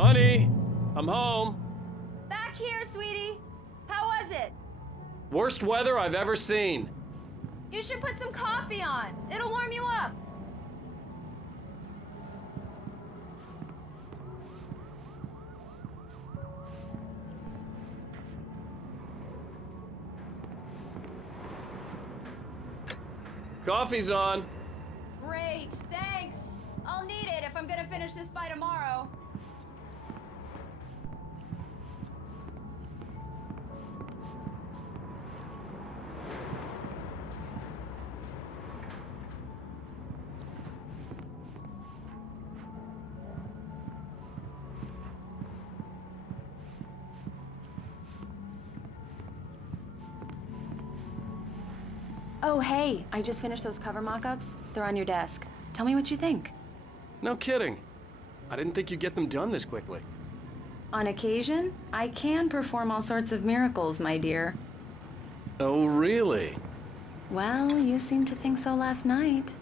Honey, I'm home. Back here, sweetie. How was it? Worst weather I've ever seen. You should put some coffee on. It'll warm you up. Coffee's on. Great, thanks. I'll need it if I'm gonna finish this by tomorrow. Oh, hey, I just finished those cover mock-ups. They're on your desk. Tell me what you think. No kidding. I didn't think you'd get them done this quickly. On occasion, I can perform all sorts of miracles, my dear. Oh, really? Well, you seemed to think so last night.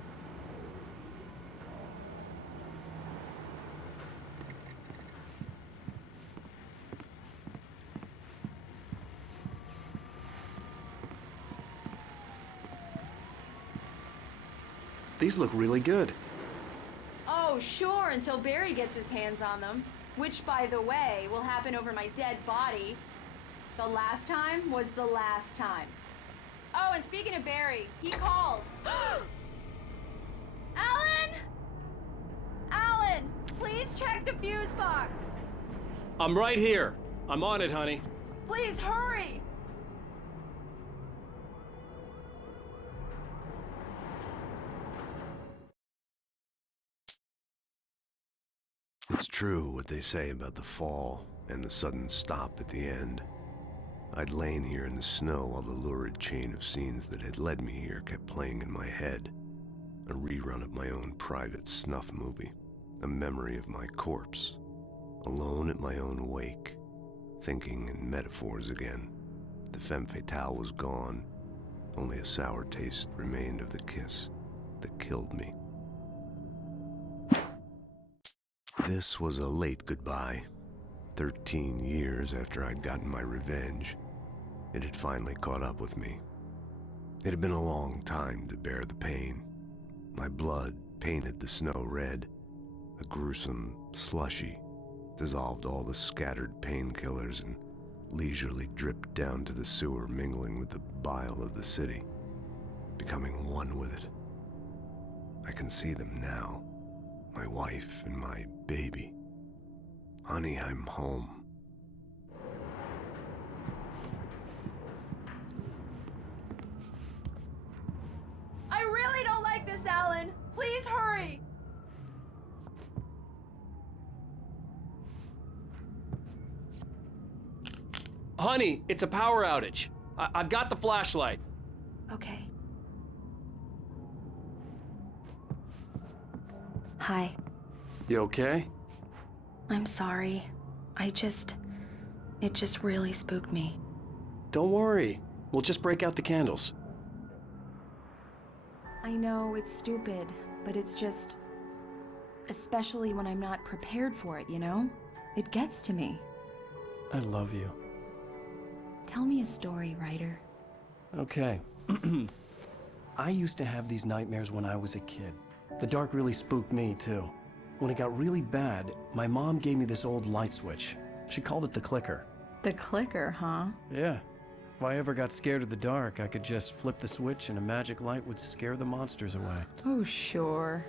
These look really good. Oh, sure, until Barry gets his hands on them. Which, by the way, will happen over my dead body. The last time was the last time. Oh, and speaking of Barry, he called. Alan! Alan, please check the fuse box. I'm right here. I'm on it, honey. Please hurry. It's true what they say about the fall and the sudden stop at the end. I'd lain here in the snow while the lurid chain of scenes that had led me here kept playing in my head. A rerun of my own private snuff movie. A memory of my corpse. Alone at my own wake. Thinking in metaphors again. The femme fatale was gone. Only a sour taste remained of the kiss that killed me. This was a late goodbye. 13 years after I'd gotten my revenge, it had finally caught up with me. It had been a long time to bear the pain. My blood painted the snow red. A gruesome slushy dissolved all the scattered painkillers and leisurely dripped down to the sewer, mingling with the bile of the city, becoming one with it. I can see them now. My wife and my baby. Honey, I'm home. I really don't like this, Alan. Please hurry. Honey, it's a power outage. I've got the flashlight. Okay. Hi. You okay? I'm sorry. It just really spooked me. Don't worry. We'll just break out the candles. I know it's stupid, but it's just... especially when I'm not prepared for it, you know? It gets to me. I love you. Tell me a story, writer. Okay. I used to have these nightmares when I was a kid. The dark really spooked me, too. When it got really bad, my mom gave me this old light switch. She called it the clicker. The clicker, huh? Yeah. If I ever got scared of the dark, I could just flip the switch and a magic light would scare the monsters away. Oh, sure.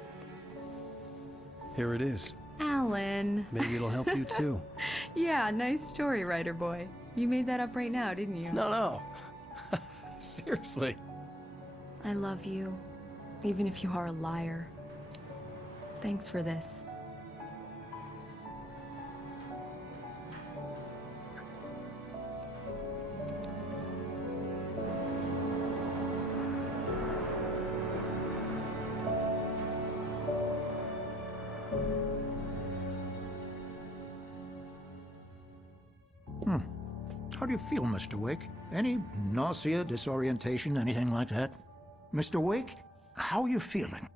Here it is. Alan. Maybe it'll help you, too. Yeah, nice story, writer boy. You made that up right now, didn't you? No. Seriously. I love you, even if you are a liar. Thanks for this. How do you feel, Mr. Wake? Any nausea, disorientation, anything like that? Mr. Wake, how are you feeling?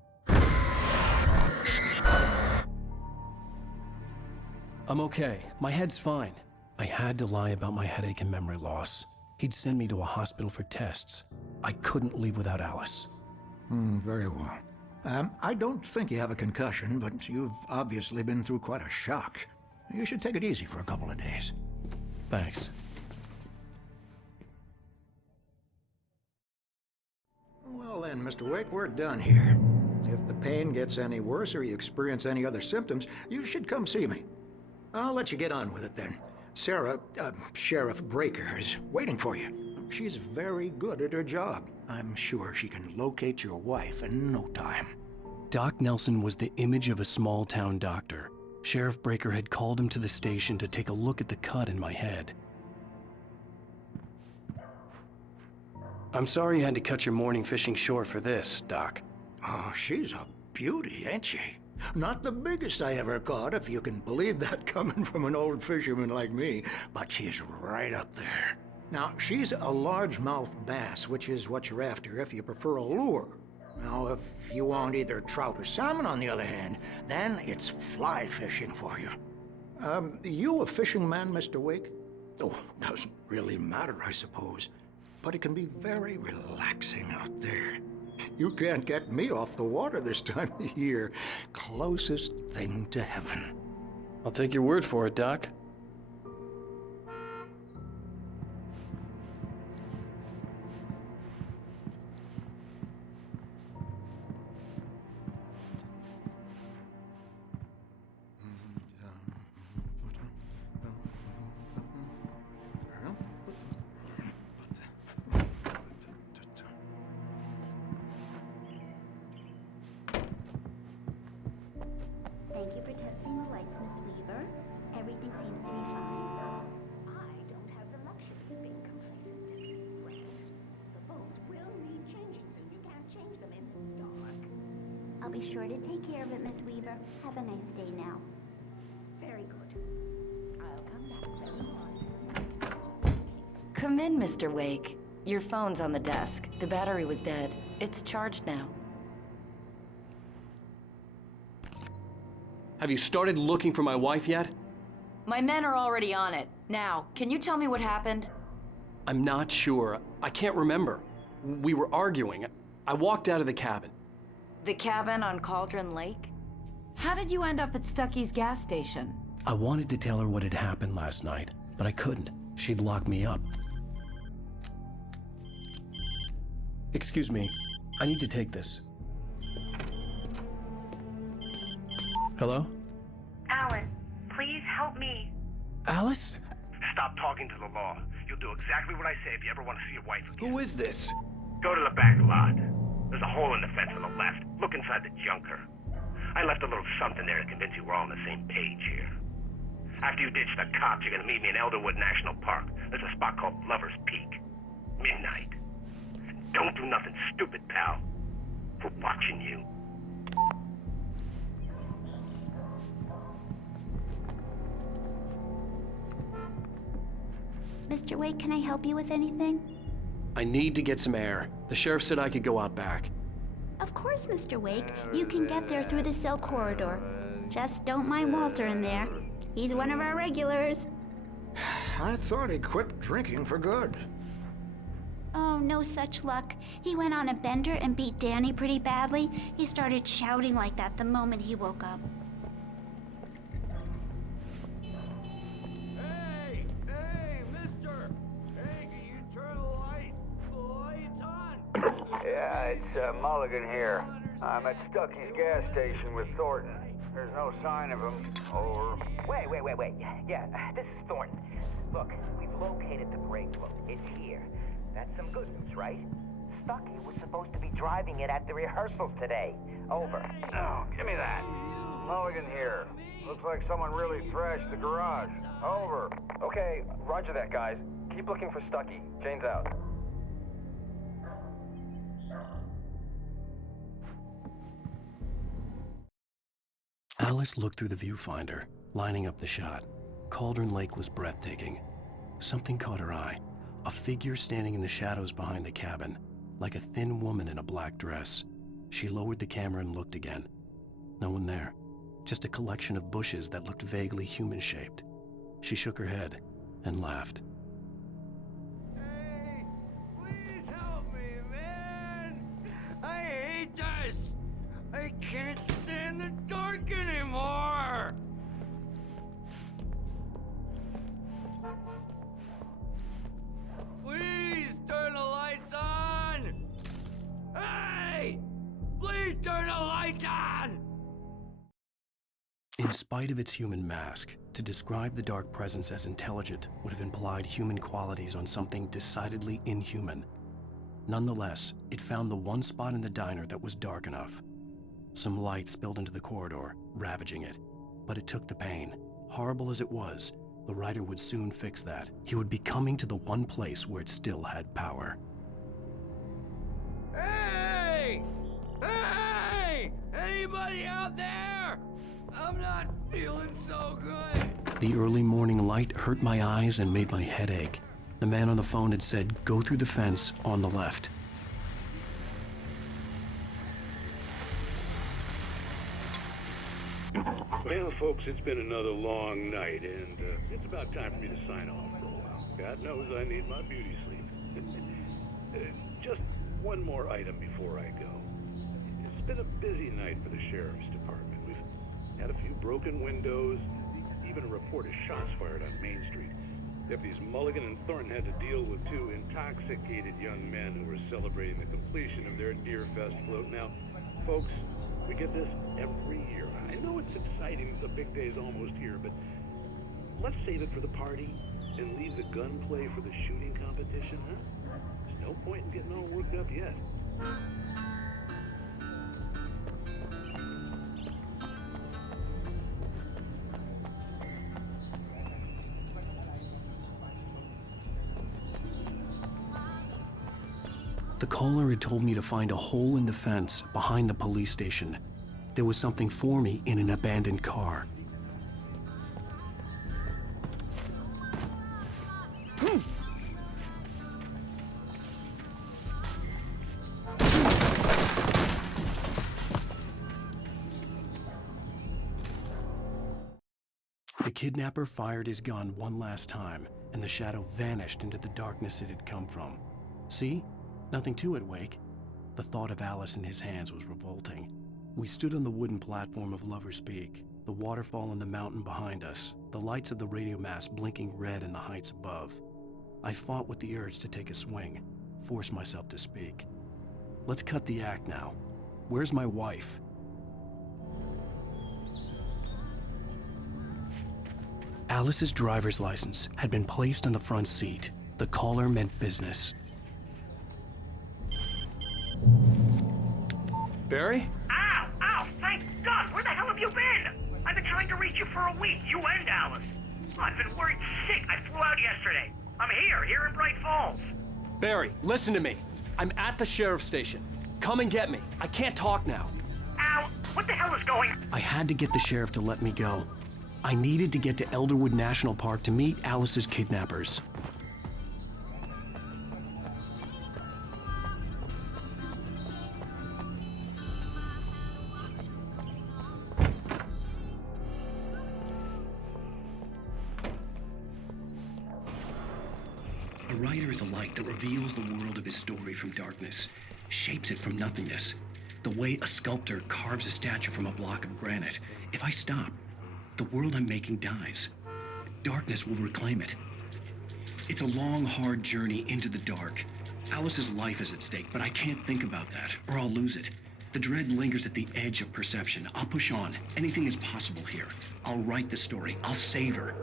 I'm okay. My head's fine. I had to lie about my headache and memory loss. He'd send me to a hospital for tests. I couldn't leave without Alice. Very well. I don't think you have a concussion, but you've obviously been through quite a shock. You should take it easy for a couple of days. Thanks. Well then, Mr. Wake, we're done here. If the pain gets any worse or you experience any other symptoms, you should come see me. I'll let you get on with it then. Sarah, Sheriff Breaker, is waiting for you. She's very good at her job. I'm sure she can locate your wife in no time. Doc Nelson was the image of a small-town doctor. Sheriff Breaker had called him to the station to take a look at the cut in my head. I'm sorry you had to cut your morning fishing short for this, Doc. Oh, she's a beauty, ain't she? Not the biggest I ever caught, if you can believe that coming from an old fisherman like me, but she's right up there. Now, she's a largemouth bass, which is what you're after if you prefer a lure. Now, if you want either trout or salmon, on the other hand, then it's fly fishing for you. You a fishing man, Mr. Wake? Oh, doesn't really matter, I suppose. But it can be very relaxing out there. You can't get me off the water this time of year. Closest thing to heaven. I'll take your word for it, Doc. Thank you for testing the lights, Miss Weaver. Everything seems to be fine. I don't have the luxury of being complacent, Grant. The bulbs will need changing soon. You can't change them in the dark. I'll be sure to take care of it, Miss Weaver. Have a nice day now. Very good. I'll come back very on. Come in, Mr. Wake. Your phone's on the desk. The battery was dead. It's charged now. Have you started looking for my wife yet? My men are already on it. Now, can you tell me what happened? I'm not sure. I can't remember. We were arguing. I walked out of the cabin. The cabin on Cauldron Lake? How did you end up at Stucky's gas station? I wanted to tell her what had happened last night, but I couldn't. She'd lock me up. Excuse me. I need to take this. Hello? Alan, please help me. Alice? Stop talking to the law. You'll do exactly what I say if you ever want to see your wife again. Who is this? Go to the back lot. There's a hole in the fence on the left. Look inside the junker. I left a little something there to convince you we're all on the same page here. After you ditch the cops, you're gonna meet me in Elderwood National Park. There's a spot called Lover's Peak. Midnight. Don't do nothing stupid, pal. We're watching you. Mr. Wake, can I help you with anything? I need to get some air. The sheriff said I could go out back. Of course, Mr. Wake. You can get there through the cell corridor. Just don't mind Walter in there. He's one of our regulars. I thought he quit drinking for good. Oh, no such luck. He went on a bender and beat Danny pretty badly. He started shouting like that the moment he woke up. Hey, mister! Hey, can you turn the lights on? Yeah, it's Mulligan here. I'm at Stucky's gas station with Thornton. There's no sign of him. Over. Wait. Yeah, this is Thornton. Look, we've located the brake book. It's here. That's some good news, right? Stucky was supposed to be driving it at the rehearsals today. Over. Oh, give me that. Mulligan here. Looks like someone really thrashed the garage. Over. Okay, roger that, guys. Keep looking for Stucky. Jane's out. Alice looked through the viewfinder, lining up the shot. Cauldron Lake was breathtaking. Something caught her eye. A figure standing in the shadows behind the cabin, like a thin woman in a black dress. She lowered the camera and looked again. No one there. just a collection of bushes that looked vaguely human-shaped. She shook her head and laughed. Hey, please help me, man! I hate this! I can't stand the dark anymore! Please turn the lights on! Hey! Please turn the lights on! In spite of its human mask, to describe the dark presence as intelligent would have implied human qualities on something decidedly inhuman. Nonetheless, it found the one spot in the diner that was dark enough. Some light spilled into the corridor, ravaging it. But it took the pain. Horrible as it was, the writer would soon fix that. He would be coming to the one place where it still had power. Hey! Hey! Anybody out there? I'm not feeling so good. The early morning light hurt my eyes and made my head ache. The man on the phone had said, "Go through the fence on the left." Well, folks, it's been another long night, and it's about time for me to sign off for a while. God knows I need my beauty sleep. Just one more item before I go. It's been a busy night for the Sheriff's Department. We've had a few broken windows, even a report of shots fired on Main Street. Deputies Mulligan and Thornton had to deal with two intoxicated young men who were celebrating the completion of their Deer Fest float. Now, folks, we get this every year. I know it's exciting, the big day's almost here, but let's save it for the party and leave the gunplay for the shooting competition, huh? There's no point in getting all worked up yet. The caller had told me to find a hole in the fence behind the police station. There was something for me in an abandoned car. The kidnapper fired his gun one last time, and the shadow vanished into the darkness it had come from. See? Nothing to it, Wake. The thought of Alice in his hands was revolting. We stood on the wooden platform of Lover's Peak, the waterfall in the mountain behind us, the lights of the radio mast blinking red in the heights above. I fought with the urge to take a swing, force myself to speak. Let's cut the act now. Where's my wife? Alice's driver's license had been placed on the front seat. The caller meant business. Barry? Ow! Ow! Thank God! Where the hell have you been? I've been trying to reach you for a week, you and Alice. I've been worried sick. I flew out yesterday. I'm here in Bright Falls. Barry, listen to me. I'm at the sheriff's station. Come and get me. I can't talk now. Ow! What the hell is going on? I had to get the sheriff to let me go. I needed to get to Elderwood National Park to meet Alice's kidnappers. A writer is a light that reveals the world of his story from darkness, shapes it from nothingness, the way a sculptor carves a statue from a block of granite. If I stop, the world I'm making dies. Darkness will reclaim it. It's a long, hard journey into the dark. Alice's life is at stake, but I can't think about that, or I'll lose it. The dread lingers at the edge of perception. I'll push on. Anything is possible here. I'll write the story. I'll save her.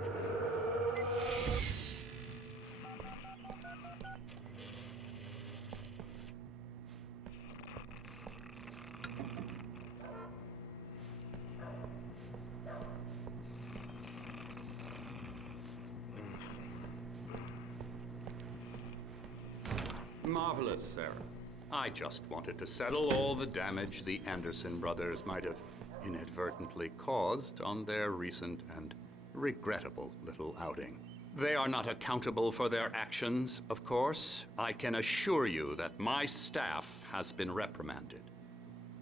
Marvelous, Sarah. I just wanted to settle all the damage the Anderson brothers might have inadvertently caused on their recent and regrettable little outing. They are not accountable for their actions, of course. I can assure you that my staff has been reprimanded.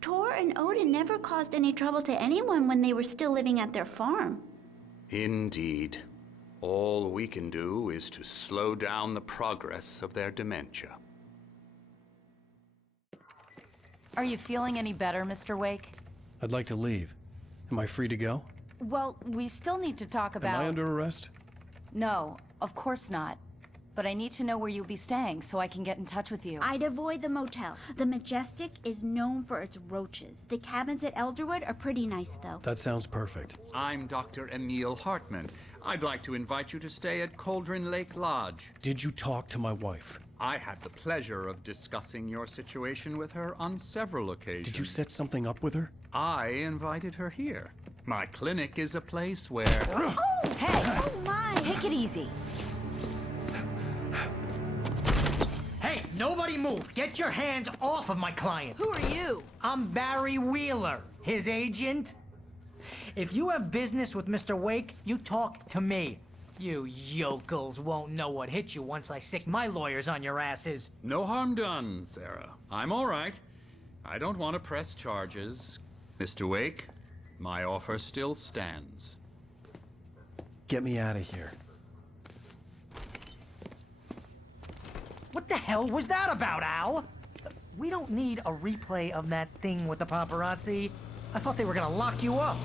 Tor and Odin never caused any trouble to anyone when they were still living at their farm. Indeed. All we can do is to slow down the progress of their dementia. Are you feeling any better, Mr. Wake? I'd like to leave. Am I free to go? Well, we still need to talk about... Am I under arrest? No, of course not. But I need to know where you'll be staying so I can get in touch with you. I'd avoid the motel. The Majestic is known for its roaches. The cabins at Elderwood are pretty nice, though. That sounds perfect. I'm Dr. Emil Hartman. I'd like to invite you to stay at Cauldron Lake Lodge. Did you talk to my wife? I had the pleasure of discussing your situation with her on several occasions. Did you set something up with her? I invited her here. My clinic is a place where... Oh! Hey! Oh, my! Take it easy. Hey, nobody move! Get your hands off of my client! Who are you? I'm Barry Wheeler, his agent. If you have business with Mr. Wake, you talk to me. You yokels won't know what hit you once I sick my lawyers on your asses. No harm done, Sarah. I'm all right. I don't want to press charges. Mr. Wake, my offer still stands. Get me out of here. What the hell was that about, Al? We don't need a replay of that thing with the paparazzi. I thought they were gonna lock you up.